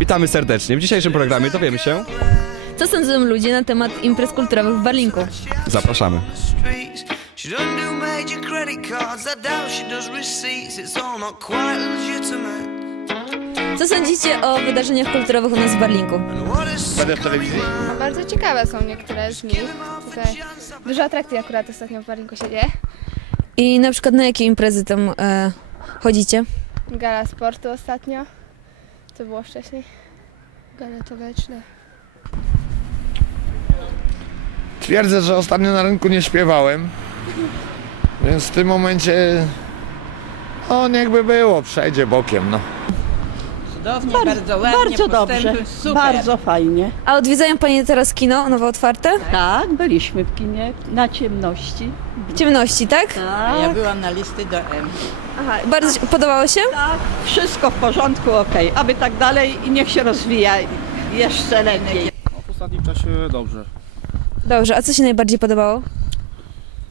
Witamy serdecznie. W dzisiejszym programie dowiemy się. Co sądzą ludzie na temat imprez kulturowych w Barlinku? Zapraszamy. streets. She doesn't do major credit cards. I doubt she does receipts. It's all not quite legitimate. Co sądzicie o wydarzeniach kulturowych u nas w Barlinku? And what is Będę w telewizji? Bardzo ciekawe są niektóre z nich. Tutaj dużo atrakcji akurat ostatnio w Barlinku się dzieje. I na przykład na jakie imprezy tam e, chodzicie? Gala sportu ostatnio. Co było wcześniej? Gale taneczne. Twierdzę, że ostatnio na rynku nie śpiewałem, więc w tym momencie o niechby było, przejdzie bokiem, no. Cudownie, bardzo, ładnie, Bardzo dobrze, postępy, super. bardzo fajnie. A odwiedzają Panie teraz kino nowo otwarte? Tak, byliśmy w kinie na ciemności. W ciemności, tak? A ja Tak, byłam na listy do M. Aha, bardzo się- podobało się? tak, wszystko w porządku, okej. Aby tak dalej i niech się rozwija jeszcze lepiej. W ostatnim czasie dobrze. Dobrze, a co się najbardziej podobało?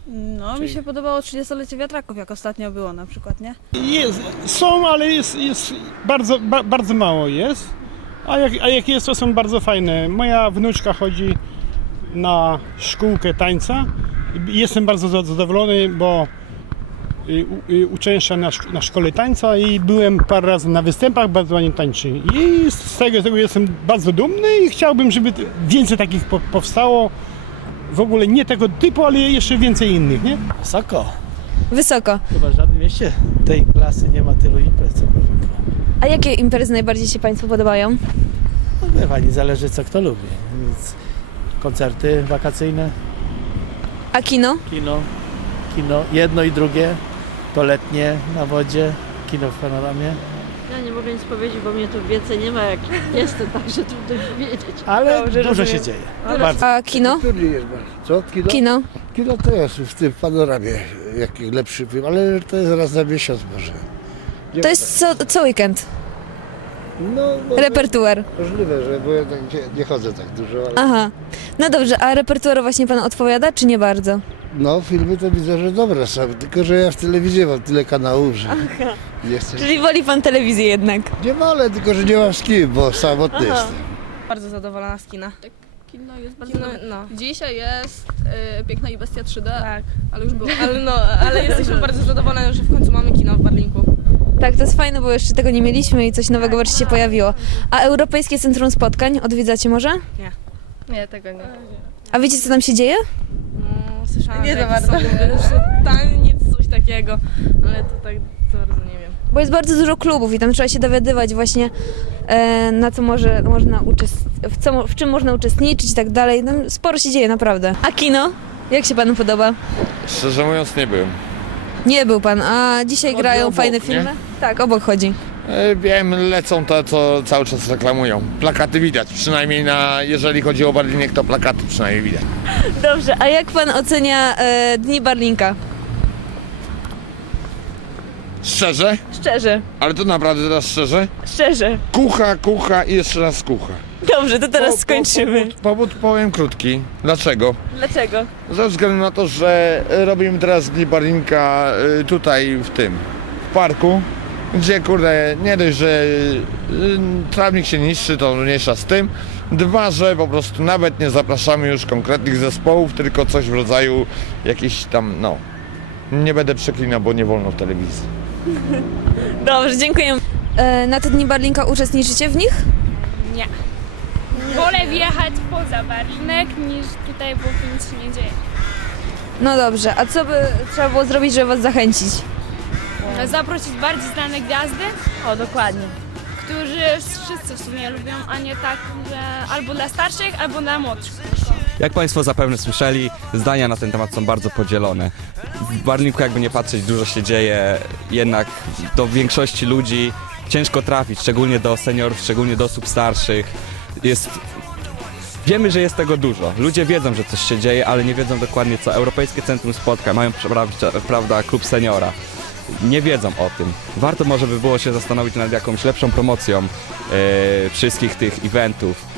No, mi się podobało 30-lecie wiatraków, jak ostatnio było na przykład, nie? Jest, są, ale jest, jest bardzo, ba, bardzo mało jest. A jak, a jak jest, to są bardzo fajne. Moja wnuczka chodzi na szkółkę tańca. i Jestem bardzo za- zadowolony, bo uczęszczam na, na szkole tańca i byłem parę razy na występach, bardzo ładnie tańczy. I z tego, z tego jestem bardzo dumny i chciałbym, żeby więcej takich po, powstało. W ogóle nie tego typu, ale jeszcze więcej innych, nie? Wysoko. Wysoko. Chyba w żadnym mieście tej klasy nie ma tylu imprez. co. A jakie imprezy najbardziej się Państwu podobają? No bywa, nie zależy co kto lubi. Więc koncerty wakacyjne, A kino? kino, kino, jedno i drugie, to letnie na wodzie, kino w panoramie. Ja nie mogę nic powiedzieć, bo mnie tu więcej nie ma jak jestem, także trudno mi wiedzieć. Ale Dobrze, dużo rozumiem. się dzieje. Bardzo. A kino? Co? Kino? Kino. Kino to jest w tym panoramie jaki lepszy film, ale to jest raz na miesiąc może. Nie To jest co, co weekend. No, może Repertuar. możliwe, że bo ja tak nie, nie chodzę tak dużo, ale Aha. No dobrze, a repertuar właśnie Pan odpowiada, czy nie bardzo? No filmy to widzę, że dobre są, tylko że ja w telewizji mam tyle kanałów, że nie chcę. Czyli woli Pan telewizję jednak. Nie wolę, tylko że nie mam z kim, bo samotny jestem. Bardzo zadowolona z kina. Kino jest bardzo Kino, no. Dzisiaj jest y, Piękna i Bestia 3D, Tak, ale już było. ale no, ale jesteśmy bardzo zadowoleni, że w końcu mamy kino w Barlinku. Tak, to jest fajne, bo jeszcze tego nie mieliśmy i coś nowego wreszcie się pojawiło. A Europejskie Centrum Spotkań odwiedzacie może? Nie, tego nie. A wiecie, co tam się dzieje? No, słyszałam, Nie że za bardzo. są- taniec, coś takiego, ale to tak bardzo nie wiem. Bo jest bardzo dużo klubów i tam trzeba się dowiadywać właśnie e, na co może, można uczest- w, co, mo- w czym można uczestniczyć i tak dalej. Tam sporo się dzieje, naprawdę. A kino? Jak się panu podoba? Szczerze mówiąc nie byłem. Nie był pan, a dzisiaj grają obok, fajne nie? filmy? Tak, obok chodzi. E, Wiem, lecą to, co cały czas reklamują. Plakaty widać, przynajmniej na, jeżeli chodzi o Barlinek, to plakaty przynajmniej widać. Dobrze, a jak pan ocenia e, Dni Barlinka? Szczerze? Szczerze, Ale to naprawdę teraz szczerze? szczerze. Kucha, kucha i jeszcze raz kucha. Dobrze, to teraz Po- po- skończymy. Powód, powód powiem krótki. Dlaczego? Dlaczego? Ze względu na to, że robimy teraz dni Barlinka y, tutaj w tym, w parku, gdzie kurde, nie dość, że y, trawnik się niszczy, to mniejsza z tym. Dwa, że po prostu nawet nie zapraszamy już konkretnych zespołów, tylko coś w rodzaju jakiś tam, no, nie będę przeklinał, bo nie wolno w telewizji. Dobrze, dziękuję. E, na te Dni Barlinka uczestniczycie w nich? Wolę wjechać poza Barlinek niż tutaj, bo tu nic się nie dzieje. No dobrze, a co by trzeba było zrobić, żeby was zachęcić? Zaprosić bardziej znane gwiazdy, O, dokładnie. którzy wszyscy w sumie lubią, a nie tak, że albo dla starszych, albo dla młodszych. Jak Państwo zapewne słyszeli, zdania na ten temat są bardzo podzielone. W Barlinku jakby nie patrzeć, dużo się dzieje, jednak do większości ludzi ciężko trafić, szczególnie do seniorów, szczególnie do osób starszych. Jest... Wiemy, że jest tego dużo. Ludzie wiedzą, że coś się dzieje, ale nie wiedzą dokładnie co. Europejskie Centrum Spotkań, mają prawda, prawda klub seniora. Nie wiedzą o tym. Warto może by było się zastanowić nad jakąś lepszą promocją e, wszystkich tych eventów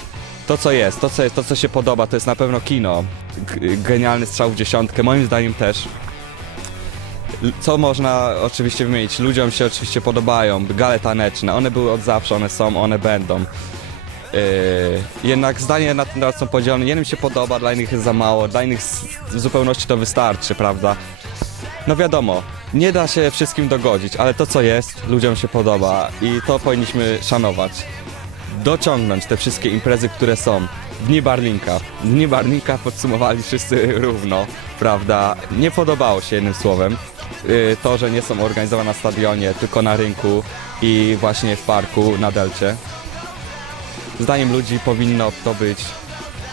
to co jest, to co jest, to co się podoba, to jest na pewno kino. G- genialny strzał w dziesiątkę, moim zdaniem też. Co można oczywiście wymienić? Ludziom się oczywiście podobają, gale taneczne, one były od zawsze, one są, one będą. Yy, jednak zdanie na ten temat są podzielone, jednym się podoba, dla innych jest za mało, dla innych w zupełności to wystarczy, prawda? No wiadomo, nie da się wszystkim dogodzić, ale to co jest, ludziom się podoba i to powinniśmy szanować. Dociągnąć te wszystkie imprezy, które są. Dni Barlinka. Dni Barlinka podsumowali wszyscy równo, prawda? Nie podobało się jednym słowem yy, to, że nie są organizowane na stadionie, tylko na rynku i właśnie w parku na Delcie. Zdaniem ludzi powinno to być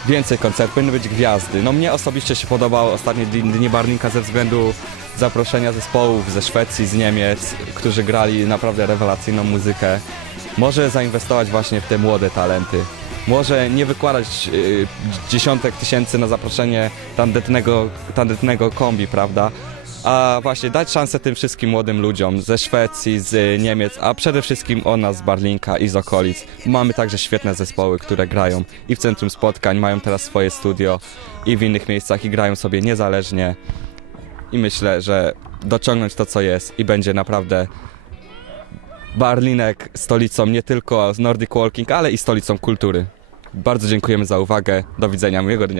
więcej koncertów, powinny być gwiazdy. No mnie osobiście się podobały ostatnie dni, dni Barlinka ze względu zaproszenia zespołów ze Szwecji, z Niemiec, którzy grali naprawdę rewelacyjną muzykę. Może zainwestować właśnie w te młode talenty. Może nie wykładać y, dziesiątek tysięcy na zaproszenie tandetnego, tandetnego kombi, prawda? A właśnie dać szansę tym wszystkim młodym ludziom ze Szwecji, z Niemiec, a przede wszystkim od nas z Barlinka i z okolic. Mamy także świetne zespoły, które grają i w centrum spotkań, mają teraz swoje studio i w innych miejscach i grają sobie niezależnie. I myślę, że dociągnąć to, co jest i będzie naprawdę Barlinek stolicą nie tylko z Nordic Walking, ale i stolicą kultury. Bardzo dziękujemy za uwagę. Do widzenia, miłego dnia.